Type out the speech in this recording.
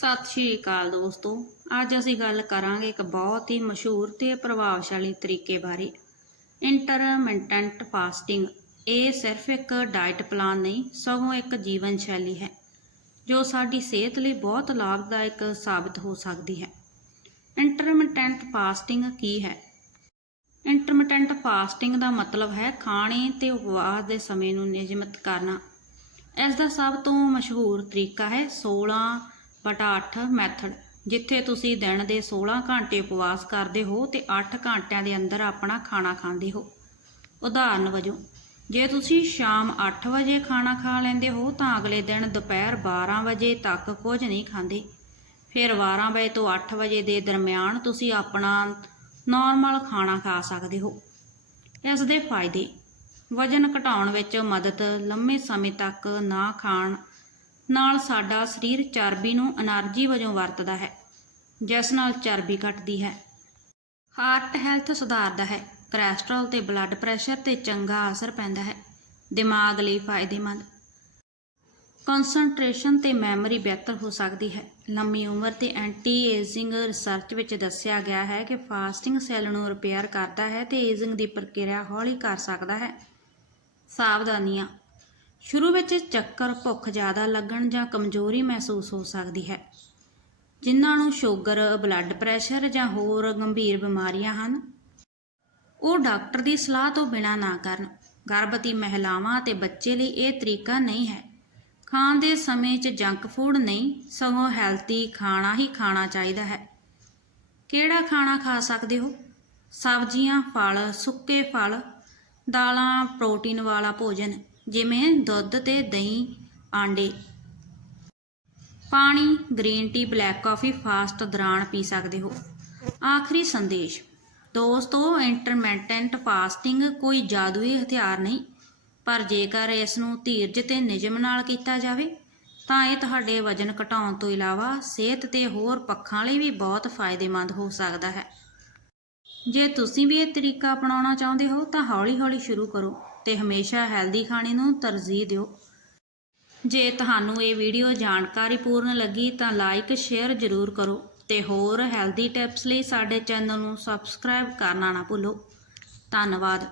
ਸਤਿ ਸ਼੍ਰੀ ਅਕਾਲ ਦੋਸਤੋ। ਅੱਜ ਅਸੀਂ ਗੱਲ ਕਰਾਂਗੇ ਇੱਕ ਬਹੁਤ ਹੀ ਮਸ਼ਹੂਰ ਤੇ ਪ੍ਰਭਾਵਸ਼ਾਲੀ ਤਰੀਕੇ ਬਾਰੇ। ਇੰਟਰਮਿਟੈਂਟ ਫਾਸਟਿੰਗ ਇਹ ਸਿਰਫ ਇੱਕ ਡਾਈਟ ਪਲਾਨ ਨਹੀਂ, ਸਗੋਂ ਇੱਕ ਜੀਵਨ ਸ਼ੈਲੀ ਹੈ, ਜੋ ਸਾਡੀ ਸਿਹਤ ਲਈ ਬਹੁਤ ਲਾਭਦਾਇਕ ਸਾਬਤ ਹੋ ਸਕਦੀ ਹੈ। ਇੰਟਰਮਿਟੈਂਟ ਫਾਸਟਿੰਗ ਕੀ ਹੈ? ਇੰਟਰਮਿਟੈਂਟ ਫਾਸਟਿੰਗ ਦਾ ਮਤਲਬ ਹੈ ਖਾਣੇ ਤੇ ਉਪਵਾਸ ਦੇ ਸਮੇਂ ਨੂੰ ਨਿਯਮਿਤ ਕਰਨਾ। ਇਸ ਦਾ ਸਭ ਤੋਂ ਮਸ਼ਹੂਰ ਤਰੀਕਾ ਹੈ 16 ਬਟਾ 8 ਮੈਥਡ, ਜਿੱਥੇ ਤੁਸੀਂ ਦਿਨ ਦੇ 16 ਘੰਟੇ ਉਪਵਾਸ ਕਰਦੇ ਹੋ ਤੇ 8 ਘੰਟਿਆਂ ਦੇ ਅੰਦਰ ਆਪਣਾ ਖਾਣਾ ਖਾਂਦੇ ਹੋ। ਉਦਾਹਰਨ ਵਜੋਂ, ਜੇ ਤੁਸੀਂ ਸ਼ਾਮ 8 ਵਜੇ ਖਾਣਾ ਖਾ ਲੈਂਦੇ ਹੋ ਤਾਂ ਅਗਲੇ ਦਿਨ ਦੁਪਹਿਰ 12 ਵਜੇ ਤੱਕ ਕੁਝ ਨਹੀਂ ਖਾਂਦੇ। ਫਿਰ 12 ਵਜੇ ਤੋਂ 8 ਵਜੇ ਦੇ ਦਰਮਿਆਨ ਤੁਸੀਂ ਆਪਣਾ ਨਾਰਮਲ ਖਾਣਾ ਖਾ ਸਕਦੇ ਹੋ। ਇਸ ਦੇ ਫਾਇਦੇ, ਵਜਨ ਘਟਾਉਣ ਵਿੱਚ ਮਦਦ ਲੰਮੇ ਸਮੇਂ ਤੱਕ ਨਾ ਖਾਣ ਨਾਲ ਸਾਡਾ ਸਰੀਰ ਚਰਬੀ ਨੂੰ એનર્ਜੀ ਵਜੋਂ ਵਰਤਦਾ ਹੈ, ਜਿਸ ਨਾਲ ਚਰਬੀ ਘਟਦੀ ਹੈ। ਹਾਰਟ ਹੈਲਥ ਸੁਧਾਰਦਾ ਹੈ, ਕੋਲੇਸਟ੍ਰੋਲ ਤੇ ਬਲੱਡ ਪ੍ਰੈਸ਼ਰ ਤੇ ਚੰਗਾ ਅਸਰ ਪੈਂਦਾ ਹੈ, ਦਿਮਾਗ ਲਈ ਫਾਇਦੇਮੰਦ। ਕਨਸੈਂਟਰੇਸ਼ਨ ਤੇ ਮੈਮਰੀ ਬਿਹਤਰ ਹੋ ਸਕਦੀ ਹੈ। ਲੰਮੀ ਉਮਰ ਤੇ ਐਂਟੀ ਏਜਿੰਗ ਰਿਸਰਚ ਵਿੱਚ ਦੱਸਿਆ ਗਿਆ ਹੈ ਕਿ ਫਾਸਟਿੰਗ ਸੈੱਲ ਨੂੰ ਰਿਪੇਅਰ ਕਰਦਾ ਹੈ ਤੇ ਏਜਿੰਗ ਦੀ ਪ੍ਰਕਿਰਿਆ ਹੌਲੀ ਕਰ ਸਕਦਾ ਹੈ। ਸਾਵਧਾਨੀਆਂ ਸ਼ੁਰੂ ਵਿੱਚ ਚੱਕਰ ਭੁੱਖ ਜ਼ਿਆਦਾ ਲੱਗਣ ਜਾਂ ਕਮਜ਼ੋਰੀ ਮਹਿਸੂਸ ਹੋ ਸਕਦੀ ਹੈ, ਜਿਨ੍ਹਾਂ ਨੂੰ ਸ਼ੂਗਰ ਬਲੱਡ ਪ੍ਰੈਸ਼ਰ ਜਾਂ ਹੋਰ ਗੰਭੀਰ ਬਿਮਾਰੀਆਂ ਹਨ। ਉਹ ਡਾਕਟਰ ਦੀ ਸਲਾਹ ਤੋਂ ਬਿਨਾਂ ਨਾ ਕਰਨ। ਗਰਭਵਤੀ ਮਹਿਲਾਵਾਂ ਅਤੇ ਬੱਚੇ ਲਈ ਇਹ ਤਰੀਕਾ ਨਹੀਂ ਹੈ। ਖਾਣ ਦੇ ਸਮੇਂ 'ਚ ਜੰਕ ਫੂਡ ਨਹੀਂ, ਸਗੋਂ ਹੈਲਥੀ ਖਾਣਾ ਹੀ ਖਾਣਾ ਚਾਹੀਦਾ ਹੈ। ਕਿਹੜਾ ਖਾਣਾ ਖਾ ਸਕਦੇ ਹੋ? ਸਬਜ਼ੀਆਂ, ਫਲ, ਸੁੱਕੇ ਫਲ, ਦਾਲਾਂ ਪ੍ਰੋਟੀਨ ਵਾਲਾ ਭੋਜਨ। ਜਿਵੇਂ ਦੁੱਧ ਤੇ ਦਹੀਂ ਆਂਡੇ, ਪਾਣੀ, green tea, black coffee fast ਦੌਰਾਨ ਪੀ ਸਕਦੇ ਹੋ। ਆਖਰੀ ਸੰਦੇਸ਼, ਦੋਸਤੋ ਇੰਟਰਮੈਂਟੈਂਟ ਫਾਸਟਿੰਗ ਕੋਈ ਜਾਦੂਈ ਹਥਿਆਰ ਨਹੀਂ, ਪਰ ਜੇਕਰ ਇਸ ਨੂੰ ਧੀਰਜ ਤੇ ਨਿਯਮ ਨਾਲ ਕੀਤਾ ਜਾਵੇ, ਤਾਂ ਇਹ ਤੁਹਾਡੇ ਵਜਨ ਘਟਾਉਣ ਤੋਂ ਇਲਾਵਾ ਸਿਹਤ ਤੇ ਹੋਰ ਪੱਖਾਂ ਲਈ ਵੀ ਬਹੁਤ ਫਾਇਦੇਮੰਦ ਹੋ ਸਕਦਾ ਹੈ। ਜੇ ਤੁਸੀਂ ਵੀ ਇਹ ਤਰੀਕਾ ਅਪਣਾਉਣਾ ਚਾਹੁੰਦੇ ਹੋ, ਤਾਂ ਹੌਲੀ-ਹੌਲੀ ਸ਼ੁਰੂ ਕਰੋ ਤੇ ਹਮੇਸ਼ਾ ਹੈਲਦੀ ਖਾਣੇ ਨੂੰ ਤਰਜੀਹ ਦਿਓ। ਜੇ ਤੁਹਾਨੂੰ ਇਹ ਵੀਡੀਓ ਜਾਣਕਾਰੀਪੂਰਨ ਲੱਗੀ, ਤਾਂ ਲਾਈਕ, ਸ਼ੇਅਰ ਜ਼ਰੂਰ ਕਰੋ ਤੇ ਹੋਰ ਹੈਲਦੀ ਟਿਪਸ ਲਈ ਸਾਡੇ ਚੈਨਲ ਨੂੰ ਸਬਸਕ੍ਰਾਈਬ ਕਰਨਾ ਨਾ ਭੁੱਲੋ। ਧੰਨਵਾਦ।